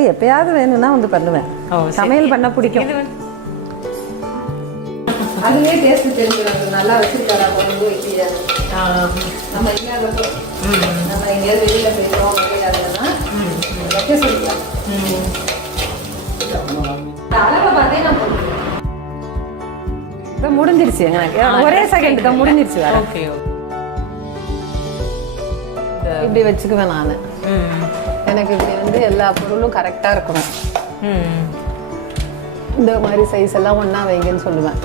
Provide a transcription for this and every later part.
எப்பயாவது வேணும்னா வந்து பண்ணுவேன். சமையல் பண்ண பிடிக்கும். அதுவே டேஸ்ட் தெரிஞ்சுக்கிறாங்க. நல்லா வச்சிருக்காரா குழம்பு வைக்கிறா. நம்ம இல்லாதப்போ நம்ம எங்கேயாவது வெளியில் போயிடுவோம் வைக்காதுன்னா வைக்க சொல்லிக்கலாம். அளவை பார்த்தே நான் போடுவேன். இப்போ முடிஞ்சிருச்சு எனக்கு ஒரே செகண்ட் தான் முடிஞ்சிருச்சு. ஓகே இப்படி வச்சுக்குவேன் நான். எனக்கு இப்படி வந்து எல்லா பொருளும் கரெக்டாக இருக்கணும். இந்த மாதிரி சைஸ் எல்லாம் ஒன்றா வைங்கன்னு சொல்லுவேன்.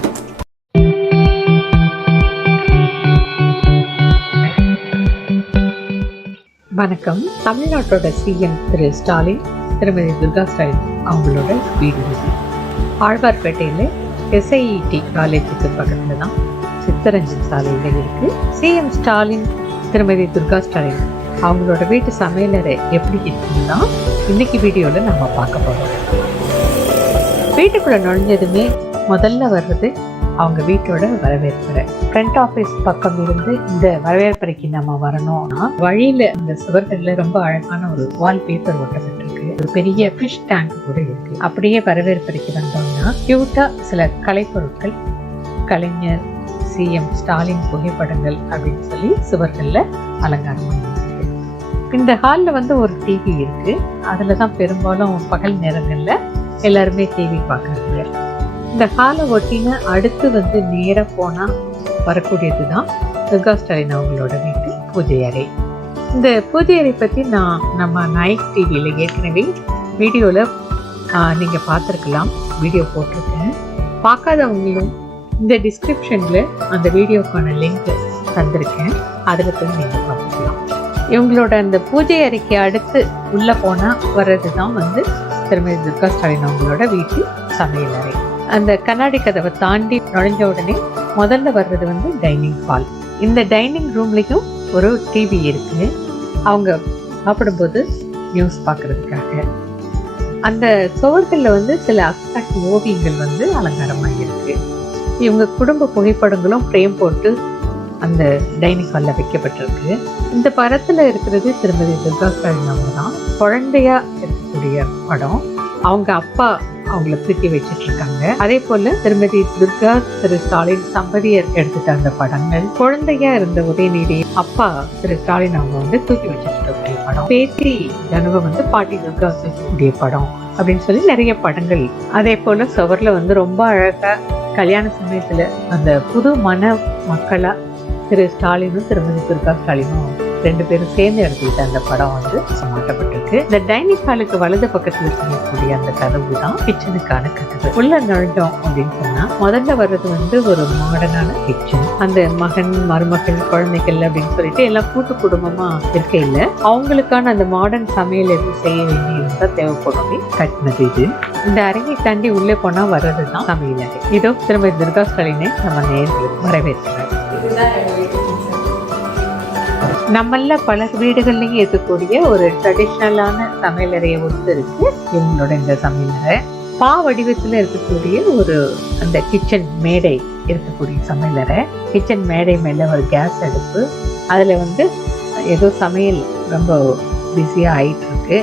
வணக்கம். தமிழ்நாட்டோட சிஎம் திரு ஸ்டாலின், திருமதி துர்கா ஸ்டாலின் அவங்களோட வீடு இது ஆழ்வார்பேட்டையில் எஸ்ஐஇடி காலேஜுக்கு பக்கத்தில் தான் சித்தரஞ்சன் சாலையில் இருக்குது. சிஎம் ஸ்டாலின், திருமதி துர்கா ஸ்டாலின் அவங்களோட வீட்டு சமையலறை எப்படி இருக்குன்னா இன்னைக்கு வீடியோவில் நம்ம பார்க்க போகிறோம். வீட்டுக்குள்ளே நுழைஞ்சதுமே முதல்ல வர்றது அவங்க வீட்டோட வரவேற்பறை. ஃப்ரண்ட் ஆஃபீஸ் பக்கம் இருந்து இந்த வரவேற்பறைக்கு நம்ம வரணும்னா வழியில் இந்த சுவர்களில் ரொம்ப அழகான ஒரு வால்பேப்பர் ஒட்டப்பட்டிருக்கு. ஒரு பெரிய ஃபிஷ் டேங்க் கூட இருக்கு. அப்படியே வரவேற்பறைக்கு வந்தோம்னா கியூட்டா சில கலைப்பொருட்கள், கலைஞர், சிஎம் ஸ்டாலின் புகைப்படங்கள் அப்படின்னு சொல்லி சுவர்களில் அலங்காரம் பண்ணிருக்கு. இந்த ஹாலில் வந்து ஒரு டிவி இருக்கு. அதில் தான் பெரும்பாலும் பகல் நேரங்களில் எல்லாருமே டிவி பார்க்குறாங்க. இந்த ஹாலை ஒட்டின அடுத்து வந்து நேராக போனால் வரக்கூடியது தான் துர்கா ஸ்டாலின் அவங்களோட வீட்டு பூஜை அறை. இந்த பூஜை அறை பற்றி நான் நம்ம நாயக் டிவியில் ஏற்கனவே வீடியோவில் நீங்கள் பார்த்துருக்கலாம். வீடியோ போட்டிருக்கேன். பார்க்காதவங்களும் இந்த டிஸ்கிரிப்ஷனில் அந்த வீடியோக்கான லிங்க் தந்திருக்கேன். அதில் போய் நீங்கள் பார்த்துக்கலாம். இவங்களோட அந்த பூஜை அறைக்கு அடுத்து உள்ளே போனால் வர்றது தான் வந்து திருமதி துர்கா ஸ்டாலின் அவங்களோட வீட்டு சமையலறை. அந்த கண்ணாடி கதவை தாண்டி நுழைஞ்ச உடனே முதல்ல வர்றது வந்து டைனிங் ஹால். இந்த டைனிங் ரூம்லேயும் ஒரு டிவி இருக்குது. அவங்க சாப்பிடும்போது நியூஸ் பார்க்குறதுக்காக. அந்த சுவர்களில் வந்து சில அப்ட்ராக்ட் ஓவியங்கள் வந்து அலங்காரமாக இருக்குது. இவங்க குடும்ப புகைப்படங்களும் ஃப்ரேம் போட்டு அந்த டைனிங் ஹாலில் வைக்கப்பட்டிருக்கு. இந்த படத்தில் இருக்கிறது திருமதி துர்கா ஸ்டாலின் அவங்க தான். குழந்தையா இருக்கக்கூடிய படம். அவங்க அப்பா அவங்கள தூக்கி வச்சுட்டு இருக்காங்க. அதே போல திருமதி துர்கா, திரு ஸ்டாலின் தம்பதியர் எடுத்துட்ட அந்த படங்கள். குழந்தையா இருந்த உதயநிதி அப்பா திரு ஸ்டாலின் அவங்க வந்து தூக்கி வச்சுட்டு இருக்கக்கூடிய படம். பேத்தி தனுவை வந்து பாட்டி துர்கா தூக்கக்கூடிய படம் அப்படின்னு சொல்லி நிறைய படங்கள். அதே போல சுவர்ல வந்து ரொம்ப அழகா கல்யாண சமயத்துல அந்த புது மன மக்களா திரு ஸ்டாலினும் திருமதி துர்கா ஸ்டாலினும் ரெண்டு பேரும் சேர்ந்து எடுத்துக்கிட்ட அந்த படம் வந்து மாட்டப்பட்டிருக்கு. இந்த டைனிங் ஹாலுக்கு வலது பக்கத்துல செய்யக்கூடிய அந்த கதவு தான் கிச்சனுக்கான கதவு. உள்ள நுழைஞ்சோம் அப்படின்னு சொன்னா முதல்ல வர்றது வந்து ஒரு மாடர்னான கிச்சன். அந்த மகன், மருமகள், குழந்தைகள் அப்படின்னு சொல்லிட்டு எல்லாம் கூட்டு குடும்பமா இருக்கையில அவங்களுக்கான அந்த மாடர்ன் சமையல் எதுவும் செய்ய வேண்டியிருந்தா தேவைப்படும் கட்டினது இது. இந்த அறையை தாண்டி உள்ளே போனா வர்றதுதான் சமையல் அறை. இதோ திருமதி துர்கா ஸ்டாலினை நம்ம நேரில் வரவேற்கிறோம். நம்மள பல வீடுகள்லையும் இருக்கக்கூடிய ஒரு ட்ரெடிஷ்னலான சமையலறையை ஒத்து இருக்கு இவங்களோட இந்த சமையலறை. பா வடிவத்தில் இருக்கக்கூடிய ஒரு அந்த கிச்சன் மேடை இருக்கக்கூடிய சமையலறை. கிச்சன் மேடை மேலே ஒரு கேஸ் அடுப்பு. அதில் வந்து ஏதோ சமையல் ரொம்ப பிஸியாக ஆயிட்டு இருக்கு.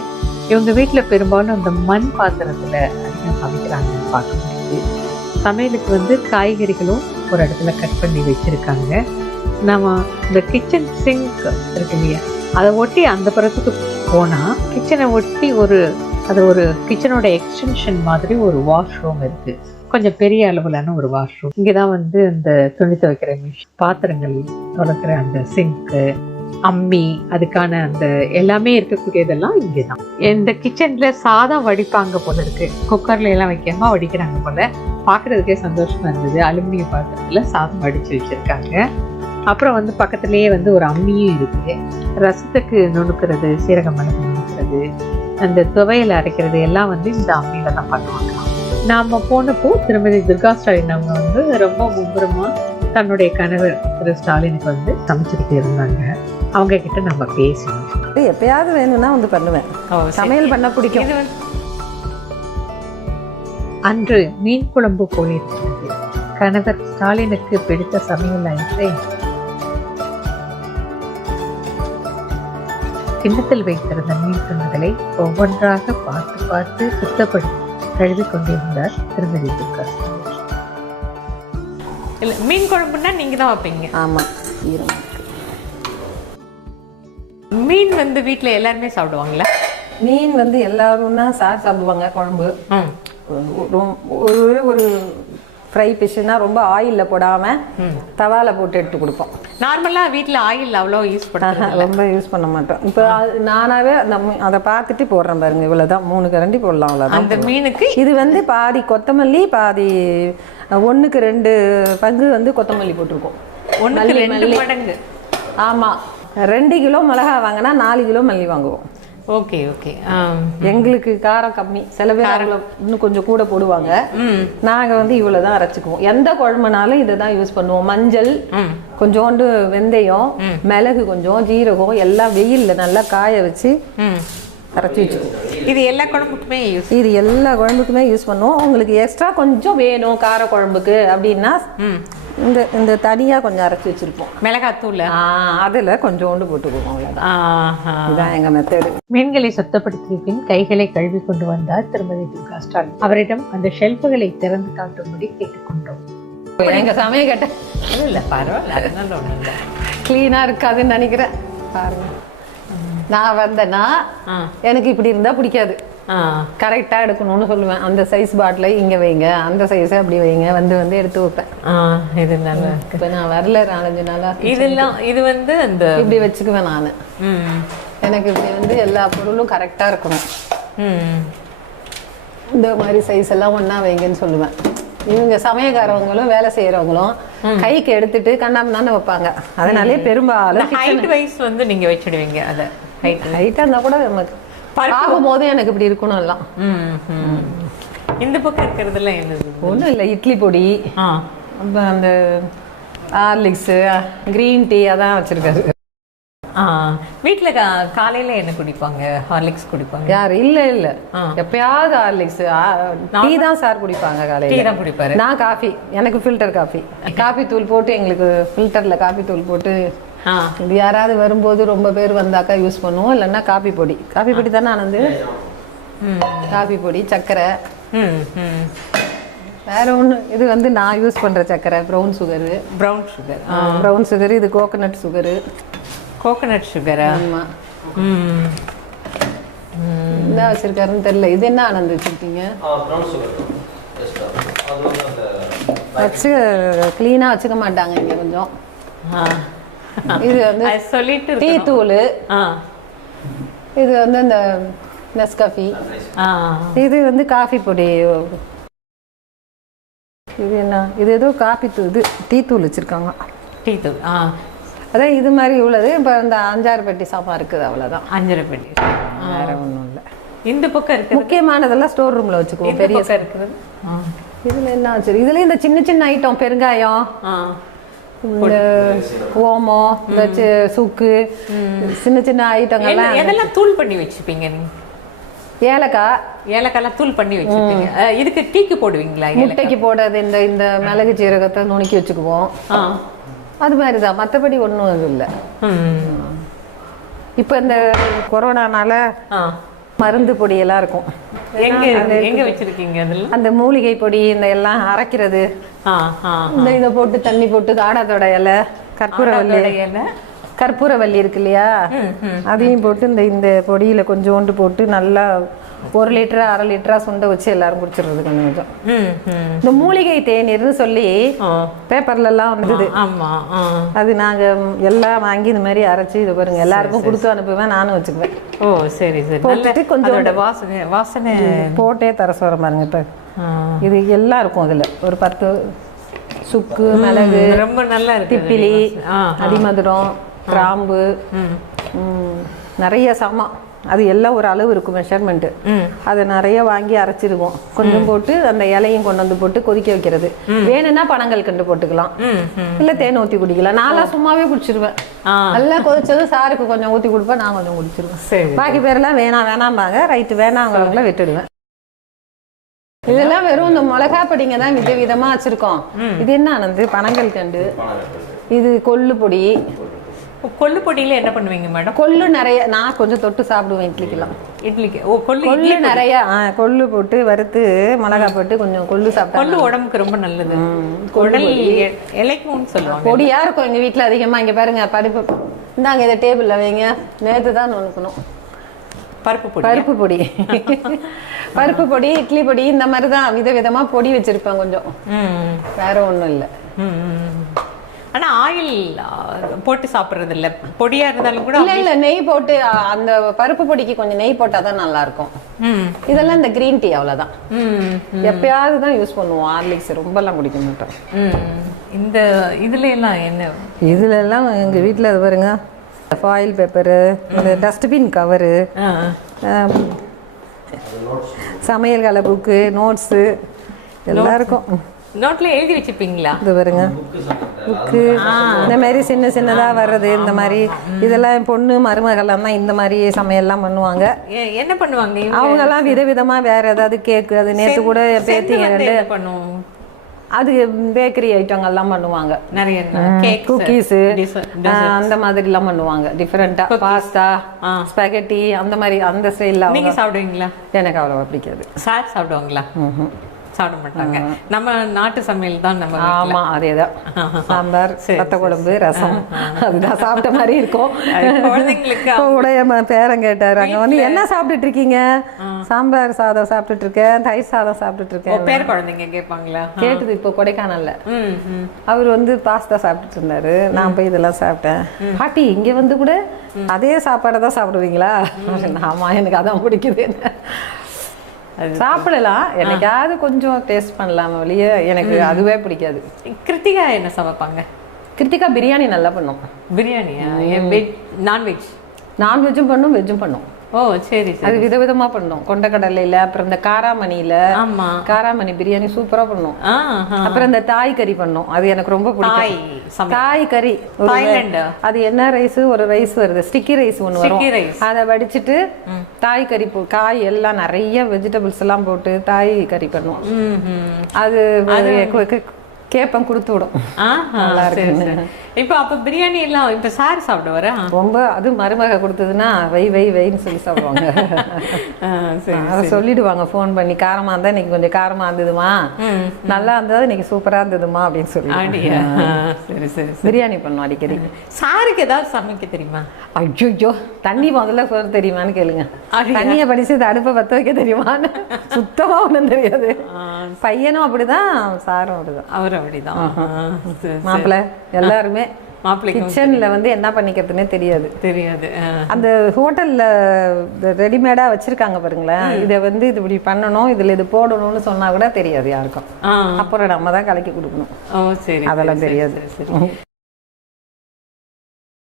இவங்க வீட்டில் பெரும்பாலும் அந்த மண் பாத்திரத்தில் அதிகம் சமைக்கிறாங்கன்னு பார்க்க முடியுது. சமையலுக்கு வந்து காய்கறிகளும் ஒரு இடத்துல கட் பண்ணி வச்சுருக்காங்க. நம்ம இந்த கிச்சன் சிங்க் இருக்கு இல்லையா, அதை ஒட்டி அந்த புறத்துக்கு போனால் கிச்சனை ஒட்டி அது ஒரு கிச்சனோட எக்ஸ்டென்ஷன் மாதிரி ஒரு வாஷ்ரூம் இருக்குது. கொஞ்சம் பெரிய அளவிலான ஒரு வாஷ்ரூம். இங்கே தான் வந்து இந்த துணி துவைக்கிற மிஷின், பாத்திரங்கள் துவைக்கிற அந்த சிங்க்கு, அம்மி, அதுக்கான அந்த எல்லாமே இருக்கக்கூடியதெல்லாம் இங்கே தான். இந்த கிச்சனில் சாதம் வடிப்பாங்க போல இருக்கு. குக்கர்ல எல்லாம் வைக்காம வடிக்கிறாங்க போல. பார்க்குறதுக்கே சந்தோஷமா இருந்தது. அலுமினிய பாத்திரத்தில் சாதம் வடித்து வச்சுருக்காங்க. அப்புறம் வந்து பக்கத்துலேயே வந்து ஒரு அம்மியும் இருக்குது. ரசத்துக்கு நுணுக்கிறது, சீரக மிளகு நுணுக்கிறது, அந்த துவையல் அரைக்கிறது எல்லாம் வந்து இந்த அம்மியில் தான் பண்ணுவாங்க. நாம் போனப்போ திருமதி துர்கா ஸ்டாலின் அவங்க வந்து ரொம்ப மும்முரமாக தன்னுடைய கணவர் திரு ஸ்டாலினுக்கு வந்து சமைச்சுக்கிட்டு இருந்தாங்க. அவங்க கிட்ட நம்ம பேசணும். எப்பயாவது வேணும்னா வந்து பண்ணுவேன். சமையல் பண்ண பிடிக்கும். அன்று மீன் குழம்பு போயிருக்கிறது. கணவர் ஸ்டாலினுக்கு பிடித்த சமையல் ஆயிற்றே. கிண்ணத்தில் வைத்திருந்த மீன் துண்டுகளை ஒவ்வொன்றாக பார்த்து பார்த்து சுத்தப்படுத்தி கழுவி கொண்டிருந்தார் திருமதி துர்கா. இல்லை, மீன் குழம்புன்னா நீங்கள் தான் வைப்பீங்க? ஆமாம், ஈரம். மீன் வந்து வீட்டில் எல்லாருமே சாப்பிடுவாங்களா? மீன் வந்து எல்லாரும்னா சாப்பிடுவாங்க. குழம்பு ஒரு ஃப்ரை ஃபிஷ்ஷுனா ரொம்ப ஆயிலில் போடாமல் தவாவில் போட்டு எடுத்து கொடுப்போம். நார்மலாக வீட்டில் ஆயில் அவ்வளோ யூஸ் பண்ண ரொம்ப யூஸ் பண்ண மாட்டோம். இப்போ நானாகவே அந்த அதை பார்த்துட்டு போடுறேன் பாருங்க, இவ்வளோதான் 3 கரண்டி போடலாம், அவ்வளோதான். அந்த மீனுக்கு இது வந்து பாதி கொத்தமல்லி, பாதி 1க்கு 2 பங்கு வந்து கொத்தமல்லி போட்டிருக்கோம். 1க்கு 2 மடங்கு. ஆமாம், 2 கிலோ மிளகா வாங்கினா 4 கிலோ மல்லி வாங்குவோம். Okay okay. எங்களுக்கு காரம் கம்மி, சில பேர் இன்னும் கொஞ்சம் கூட போடுவாங்க. நாங்கள் வந்து இவ்வளோதான் அரைச்சிக்குவோம். எந்த குழம்புனாலும் இதை தான் யூஸ் பண்ணுவோம். மஞ்சள், கொஞ்சோண்டு வெந்தயம், மிளகு, கொஞ்சம் ஜீரகம் எல்லாம் வெயிலில் நல்லா காய வச்சு அரைச்சி வச்சுக்குவோம். இது எல்லா குழம்புக்குமே யூஸ் இது எல்லா குழம்புக்குமே யூஸ் பண்ணுவோம். உங்களுக்கு எக்ஸ்ட்ரா கொஞ்சம் வேணும் கார குழம்புக்கு அப்படின்னா இந்த தனியாக கொஞ்சம் அரைச்சி வச்சிருப்போம். மிளகாத்தூள் அதில் கொஞ்சோண்டு போட்டுக்குவோம், அவ்வளோதான். இதுதான் எங்கள் மெத்தடு. மீன்களை சுத்தப்படுத்திய பின் கைகளை கழுவி கொண்டு வந்தார் திருமதி துர்கா ஸ்டாலின். அவரிடம் அந்த ஷெல்ஃபுகளை திறந்து காட்டும்படி கேட்டுக்கொண்டோம். எங்கள் சமயம் கேட்ட இல்லை, பரவாயில்ல, அதனால ஒன்றும் இல்லை. க்ளீனாக இருக்காதுன்னு நினைக்கிறேன். பாருங்க, நான் வந்தேன்னா எனக்கு இப்படி இருந்தால் பிடிக்காது. கரெக்டாக எடுக்கணும்னு சொல்லுவேன். அந்த சைஸ் பாட்டில் இங்கே வைங்க, அந்த சைஸை அப்படி வைங்க, வந்து எடுத்து வைப்பேன். இது நல்லா. இப்போ நான் வரல 4-5 நாளாக. இதெல்லாம் இது வந்து அந்த இப்படி வச்சுக்குவேன் நான். எனக்கு இப்படி வந்து எல்லா பொருளும் கரெக்டாக இருக்கணும். இந்த மாதிரி சைஸ் எல்லாம் ஒன்றா வைங்கன்னு சொல்லுவேன். இவங்க சமயக்காரவங்களும் வேலை செய்யறவங்களும் கைக்கு எடுத்துட்டு கண்ணாமண்ணான்னு வைப்பாங்க. அதனாலே பெரும்பாலும் ஹைட் வைஸ் வந்து நீங்க வச்சிடுவீங்க. அதை ஹைட்டா இருந்தா கூட நமக்கு பார்க்கும்போது எனக்கு இப்படி இருக்கணும் எல்லாம். இந்த பக்கம் இருக்கிறதுலாம் என்னது? ஒன்றும் இல்லை, இட்லி பொடி, அந்த ஹார்லிக்ஸு, கிரீன் டீ அதான் வச்சிருக்காரு. வீட்டுல காலையில என்ன குடிப்பாங்க? ஹார்லிக்ஸ் குடிப்பாங்க. யாரு? இல்ல எப்பயாவது ஹார்லிக்ஸ், டீ தான் சார் குடிப்பாங்க. காலையில டீ தான் குடிப்பாரு. நான் காஃபி, எனக்கு ஃபில்டர் காஃபி தூள் போட்டு, எங்களுக்கு ஃபில்டர்ல காஃபி தூள் போட்டு இது யாராவது வரும்போது ரொம்ப பேர் வந்தாக்கா யூஸ் பண்ணுவோம். இல்லைன்னா காஃபி பொடி தானே ஆனது. காஃபி பொடி, சர்க்கரை, வேற ஒன்று. இது வந்து நான் யூஸ் பண்ற சர்க்கரை ப்ரௌன் சுகர். இது கோகனட் சுகரா? ஆமா. என்ன வச்சிருக்காருன்னு தெரியல. இது என்ன ஆனந்த் வச்சிருக்கீங்க? வச்சு கிளீனா வச்சுக்க மாட்டாங்க இங்க கொஞ்சம். இது வந்து சொல்லிட்டு டீ தூள். இது வந்து இந்த நெஸ்காஃபி. இது வந்து காஃபி பொடி. இது என்ன? இது ஏதோ காஃபி தூள், இது டீ தூள் வச்சிருக்காங்க. டீ தூள். அதான் இது மாதிரி உள்ளது. இப்போ இந்த 5-6 பெட்டி சாமான் இருக்குது, அவ்வளோதான். 5 பெட்டி, வேற ஒன்றும் இல்லை. இந்த பக்கம் இருக்கு. முக்கியமானதெல்லாம் ஸ்டோர் ரூம்ல வச்சுக்குவோம். பெரிய இருக்கிறது. இதுல என்ன வச்சிரு? இதுல இந்த சின்ன ஐட்டம், பெருங்காயம், இந்த ஓமம், இந்த சுக்கு, சின்ன ஐட்டங்கள்லாம் எதெல்லாம் தூள் பண்ணி வச்சுப்பீங்க நீங்க? ஏலக்காய் தூள் பண்ணி வச்சுப்பீங்க. இதுக்கு டீக்கு போடுவீங்களா? முட்டைக்கு போடாது. இந்த மிளகு சீரகத்தை நுணுக்கி வச்சுக்குவோம். அது மாதிரிதான், மற்றபடி ஒன்றும் அது இல்லை. இப்போ இந்த கொரோனானால மருந்து பொடி எல்லாம் இருக்கும். எங்க வச்சிருக்கீங்க? அந்த மூலிகை பொடி, இந்த எல்லாம் அரைக்கிறது, இந்த இதை போட்டு தண்ணி போட்டு காடாத்தோட இலை, கற்பூரவல்லி இருக்கு இல்லையா, அதையும் போட்டு இந்த பொடியில கொஞ்சோண்டு போட்டு நல்லா 1 லிட்டரா 1/2 லிட்டரா சுண்ட வச்சு எல்லாரும் குடிச்சிடுறது. கொஞ்சம் இந்த மூலிகை தேநீர்னு சொல்லி பேப்பர்ல எல்லாம் வந்தது. அது நாங்க எல்லாம் வாங்கி இந்த மாதிரி அரைச்சு இது பாருங்க எல்லாருக்கும் கொடுத்து அனுப்புவேன். நானும் வச்சுக்குவேன். ஓ சரி சரி. போட்டுட்டு கொஞ்சம் வாசனை போட்டே தர சொல்ற பாருங்க. இப்ப இது எல்லாம் இருக்கும். அதுல ஒரு 10 சுக்கு, மிளகு, ரொம்ப நல்லா இருக்கு, திப்பிலி, அடிமதுரம், கிராம்பு, நிறைய சாமான். அது எல்லாம் ஒரு அளவு இருக்கும், மெஷர்மெண்ட். அதை நிறைய வாங்கி அரைச்சிருவோம். கொஞ்சம் போட்டு அந்த இலையும் கொண்டு வந்து போட்டு கொதிக்க வைக்கிறது. வேணும்னா பனங்கள் கண்டு போட்டுக்கலாம், இல்ல தேன் ஊத்தி குடிக்கலாம். நான்லாம் சும்மாவே குடிச்சிருவேன். நல்லா கொதிச்சதும் சாருக்கு கொஞ்சம் ஊத்தி கொடுப்பேன், நான் கொஞ்சம் குடிச்சிருவேன். பாக்கி பேரெல்லாம் வேணாம்பாங்க. ரைட்டு, வேணாங்கிறவங்கள விட்டுடுவேன். இதெல்லாம் வெறும் இந்த மிளகா பொடிங்க தான் விதவிதமா வச்சிருக்கோம். இது என்ன ஆனது? பனங்கள் கண்டு, இது கொள்ளு பொடி, கொள்ளு பொடியில என்ன பண்ணுவீங்க மேடம்? கொள்ளு நிறைய நான் கொஞ்சம் தொட்டு சாப்பிடுவேன் இட்லிக்கெல்லாம். இட்லிக்கு கொள்ளு கொள்ளு நிறைய கொள்ளு போட்டு வறுத்து மிளகாய் போட்டு கொஞ்சம் கொள்ளு சாப்பிட்டா கொள்ளு உடம்புக்கு ரொம்ப நல்லது. உடல் இளைக்கும்னு சொல்லுவாங்க. பொடியா இருக்கும் எங்க வீட்டுல அதிகமா. இங்க பாருங்க பருப்பு இந்தாங்க, இதை டேபிள்ல வைங்க. நேத்து தான் நுணுக்கணும். பருப்பு பொடி. பருப்பு பொடி பருப்பு பொடி, இட்லி பொடி, இந்த மாதிரி தான் விதவிதமா பொடி வச்சிருப்பேன் கொஞ்சம். வேற ஒண்ணும் இல்லை. ஆனா ஆயில் போட்டு சாப்பிடுறது இல்ல, பொடியா இருந்தாலும் கூட. இல்ல நெய் போட்டு அந்த பருப்பு பொடிக்கு கொஞ்சம் நெய் போட்டாதான் நல்லா இருக்கும். இதெல்லாம் இந்த கிரீன் டீ அவ்வளவுதான். எப்பயாவது தான் யூஸ் பண்ணுவோம். ஹார்லிக்ஸ் ரொம்ப எல்லாம் குடிக்க மாட்டோம். இந்த இதுல எல்லாம் என்ன? இதுல எல்லாம் எங்க வீட்டுல அது பாருங்க, ஃபாயில் பேப்பரு, டஸ்ட்பின் கவரு, சமையல் கலை புக்கு, நோட்ஸு எல்லாம் இருக்கும். நோட்ல எழுதி வச்சிருப்பீங்களா? இது பாருங்க புக்கு, இந்த மாதிரி சின்ன சின்னதா வர்றது. இந்த மாதிரி இதெல்லாம் என் பொண்ணு மருமகள்லாம் தான் இந்த மாதிரி சமையல்லாம் பண்ணுவாங்க. என்ன பண்ணுவாங்க அவங்க எல்லாம் விதவிதமா வேற ஏதாவது கேக்கு, அது நேத்து கூட பேத்திங்க பண்ணுவோம். அது பேக்கரி ஐட்டங்கள்லாம் பண்ணுவாங்க. நிறைய குக்கீஸு அந்த மாதிரி எல்லாம் பண்ணுவாங்க. டிஃப்ரெண்டா பாஸ்தா, ஸ்பெகட்டி அந்த மாதிரி அந்த ஸ்டைல்ல. நீங்க சாப்பிடுவீங்களா? எனக்கு அவ்வளவா பிடிக்காது. சார் சாப்பிடுவாங்களா? சாப்பிட மாட்டாங்க. நம்ம நாட்டு சமையல் தான் நம்ம. ஆமா, அதேதான். சாம்பார், வத்த குழம்பு, ரசம், அதுதான் சாப்பிட்ட மாதிரி இருக்கும். குழந்தைங்களுக்கு கூட என் பேரன் கேட்டாரு, அங்க வந்து என்ன சாப்பிட்டுட்டு இருக்கீங்க? சாம்பார் சாதம் சாப்பிட்டுட்டு இருக்கேன், தயிர் சாதம் சாப்பிட்டுட்டு இருக்கேன். பேர குழந்தைங்க கேட்பாங்களா? கேட்டுது. இப்போ கொடைக்கானல்ல அவர் வந்து பாஸ்தா சாப்பிட்டுட்டு இருந்தாரு. நான் போய் இதெல்லாம் சாப்பிட்டேன். பாட்டி இங்க வந்து கூட அதே சாப்பாடை தான் சாப்பிடுவீங்களா? ஆமா, எனக்கு அதான் பிடிக்குது. சாப்பிடலாம், எனக்காவது கொஞ்சம் டேஸ்ட் பண்ணலாம் வெளியே. எனக்கு அதுவே பிடிக்காது. கிருத்திகா என்ன சமைப்பாங்க? கிருத்திகா பிரியாணி நல்லா பண்ணும். பிரியாணியா? நான்வெஜ்? நான்வெஜ்ஜும் பண்ணும், வெஜ்ஜும் பண்ணும். ஓ சரி சரி. அது விதவிதமா பண்ணும். கொண்டக்கடலையில, அப்புறம் இந்த காராமணியில காராமணி பிரியாணி சூப்பரா பண்ணும். அப்புறம் இந்த தாய் கறி பண்ணும். அது எனக்கு ரொம்ப பிடிக்கும். தாய் கறி. அது என்ன ரைஸ்? ஒரு ரைஸ் வருது, ஸ்டிக்கி ரைஸ் ஒண்ணு வரும். அதை வடிச்சிட்டு தாய் கறி காய் எல்லாம் நிறைய வெஜிடபிள்ஸ் எல்லாம் போட்டு தாய் கறி பண்ணும். அது கேப்பம் கொடுத்து விடும். நல்லா இருக்கு. இப்போ அப்ப பிரியாணி எல்லாம் இப்ப சார் சாப்பிட வர ரொம்ப, அது மருமக கொடுத்ததுன்னா வை வை வைன்னு சொல்லி சாப்பிடுவாங்க. அதை சொல்லிடுவாங்க ஃபோன் பண்ணி, காரமா இருந்தா இன்னைக்கு கொஞ்சம் காரமா இருந்ததுமா, நல்லா இருந்தது இன்னைக்கு சூப்பரா இருந்ததுமா அப்படின்னு சொல்லி. சரி சரி. பிரியாணி பண்ணும் அடிக்கடி. சாருக்கு ஏதாவது சமைக்க தெரியுமா? ஐயோ, தண்ணி முதல்ல சொல்ல தெரியுமான்னு கேளுங்க. தண்ணியை படிச்சு அடுப்பை பத்த வைக்க தெரியுமான்னு சுத்தமா ஒண்ணும் தெரியாது. பையனும் அப்படிதான், சாரும் அப்படிதான். அவரும் அப்படிதான். மாப்பிள்ளை எல்லாருமே கிச்சன்ல வந்து என்ன பண்ணிக்கிறதுனே தெரியாது. அந்த ஹோட்டல்ல ரெடிமேடா வச்சிருக்காங்க பாருங்களேன், இதை வந்து இது இப்படி பண்ணணும், இதுல இது போடணும்னு சொன்னா கூட தெரியாது யாருக்கும். அப்புறம் நம்ம தான் கலக்கி கொடுக்கணும். அதெல்லாம் தெரியாது.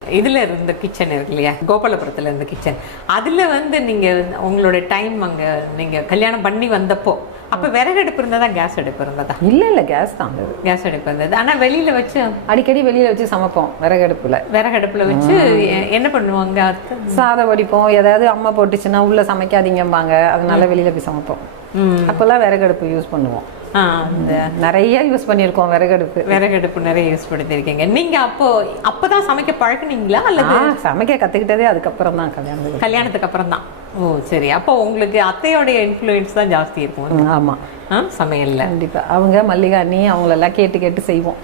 இதுல இருந்த கிச்சன் இருக்கு இல்லையா, கோபாலபுரத்துல இருந்த கிச்சன், அதுல வந்து நீங்க உங்களோட டைம் அங்க நீங்க கல்யாணம் பண்ணி வந்தப்போ அப்ப விறகு அடுப்பு இருந்ததா, கேஸ் அடுப்பு இருந்ததா? இல்ல கேஸ் தான். கேஸ் அடுப்பு இருந்தது. ஆனா வெளியில வச்சு அடிக்கடி வெளியில வச்சு சமைப்போம். விறகு அடுப்புல வச்சு என்ன பண்ணுவாங்க? சாதம் வடிப்போம். ஏதாவது அம்மா போட்டுச்சுன்னா உள்ள சமைக்காதீங்கம்பாங்க, அதனால வெளியில போய் சமைப்போம். அப்பெல்லாம் விறகு அடுப்பு யூஸ் பண்ணுவோம். நிறைய யூஸ் பண்ணிருக்கோம். விறகடுப்பு நிறைய யூஸ் பண்ணிருக்கீங்க. நீங்க அப்பதான் சமைக்க பழகுனீங்களா அல்லது சமைக்க கத்துக்கிட்டதே அதுக்கப்புறம் தான்? கல்யாணத்துக்கு அப்புறம் தான். ஓ சரி. அப்போ உங்களுக்கு அத்தையோடைய இன்ஃப்ளூயன்ஸ் தான் ஜாஸ்தி இருக்கும். ஆமா, சமையல்ல கண்டிப்பா. அவங்க மல்லிகா அண்ணி அவங்களெல்லாம் கேட்டு செய்வோம்.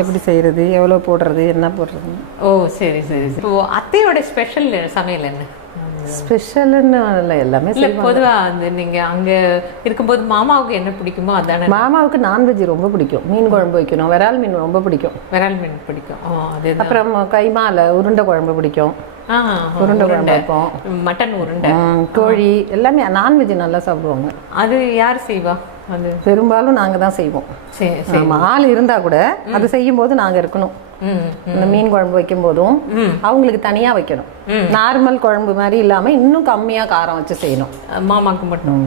எப்படி செய்யறது, எவ்வளவு போடுறது, என்ன போடுறது. ஓ சரி சரி. இப்போ அத்தையோட ஸ்பெஷல் சமையல் என்ன? ஸ்பெஷல்னு எல்லாமே பொதுவா நீங்க அங்க இருக்கும்போது மாமாவுக்கு என்ன பிடிக்குமோ அதானே? மாமாவுக்கு நான்வெஜ் ரொம்ப பிடிக்கும். மீன் குழம்பு வைக்கணும். விரால் மீன் ரொம்ப பிடிக்கும். விரால் மீன் பிடிக்கும். அப்புறம் கைமால உருண்டை குழம்பு பிடிக்கும். உருண்டை குழம்பு வைப்போம். மட்டன் உருண்டை, கோழி எல்லாமே நான்வெஜ் நல்லா சாப்பிடுவாங்க. அது யார் செய்வா? அது பெரும்பாலும் நாங்க தான் செய்வோம். ஆள் இருந்தா கூட அது செய்யும் போது நாங்க இருக்கணும். இந்த மீன் குழம்பு வைக்கும் போதும் அவங்களுக்கு தனியா வைக்கணும். நார்மல் குழம்பு மாதிரி இல்லாம இன்னும் கம்மியா காரம் வச்சு செய்யணும். மாமாக்கு மட்டும்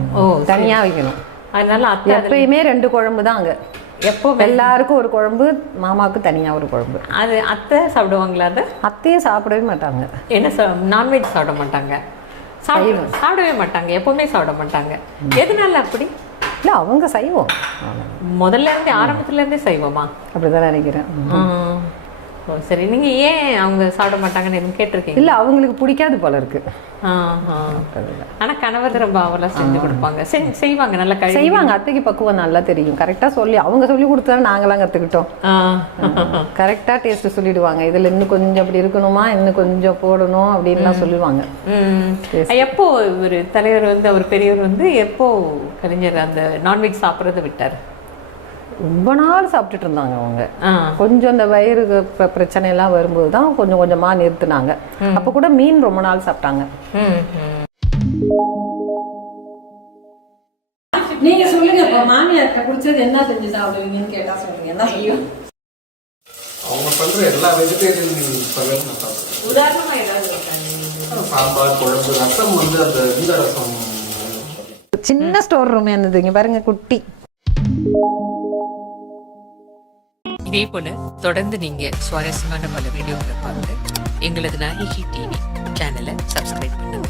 தனியா வைக்கணும். அதனால எப்பயுமே 2 குழம்பு தான் அங்க. எப்போ எல்லாருக்கும் ஒரு குழம்பு, மாமாவுக்கு தனியா ஒரு குழம்பு. அது அத்தை சாப்பிடுவாங்களா? அது அத்தையே சாப்பிடவே மாட்டாங்க. என்ன நான்வெஜ் சாப்பிட மாட்டாங்க, சாப்பிடவே மாட்டாங்க, எப்பவுமே சாப்பிட மாட்டாங்க. எதனால அப்படி? இல்ல அவங்க சைவம். முதல்ல இருந்தே, ஆரம்பத்துல இருந்தே சைவமா? அப்படிதான் நினைக்கிறேன். ஓ சரி, நீங்க ஏன் அவங்க சாப்பிட மாட்டாங்கன்னு எதுவும் கேட்டிருக்கீங்க? இல்ல அவங்களுக்கு பிடிக்காது போல இருக்கு. ஆனா கணவர் ரொம்ப அவலா செஞ்சு கொடுப்பாங்க, செய்வாங்க, நல்லா செய்வாங்க. அத்தைக்கு பக்குவம் நல்லா தெரியும். கரெக்டா சொல்லி அவங்க சொல்லி கொடுத்தா நாங்களாம் கத்துக்கிட்டோம். கரெக்டா டேஸ்ட் சொல்லிடுவாங்க. இதுல இன்னும் கொஞ்சம் அப்படி இருக்கணுமா, இன்னும் கொஞ்சம் போடணும் அப்படின்லாம் சொல்லுவாங்க. எப்போ ஒரு தலைவர் வந்து அவர் பெரியவர் வந்து எப்போ கலைஞர் அந்த நான்வெஜ் சாப்பிட்றத விட்டார்? ரொம்ப நாள் சாப்பிட்டுட்டு இருந்தாங்க அவங்க. கொஞ்சம் இந்த வயிறு பிரச்சனை எல்லாம் வரும்போது தான் கொஞ்சம் கொஞ்சமா நிறுத்தினாங்க. அப்ப கூட மீன் ரொம்ப நாள் சாப்பிட்டாங்க. நீங்க சொல்லுங்க, இப்ப மாமியார்ட்ட குடிச்சது என்ன செஞ்சு சாப்பிடுவீங்கன்னு கேட்டா சொல்லுங்க. என்ன செய்யும்? அவங்க பண்ற எல்லா வெஜிடேரியன் பலரும் நான் சாப்பிடுவேன். உதாரணமா ஏதாவது சாம்பார், குழம்பு, ரசம் வந்து அந்த இந்த ரசம். சின்ன ஸ்டோர் ரூம் இருந்தது, இங்க பாருங்க குட்டி. இதே போல தொடர்ந்து நீங்க சுவாரஸ்யமான பல வீடியோக்களை பார்த்து எங்களது நாயகி டிவி சேனலை சப்ஸ்கிரைப் பண்ணுங்க.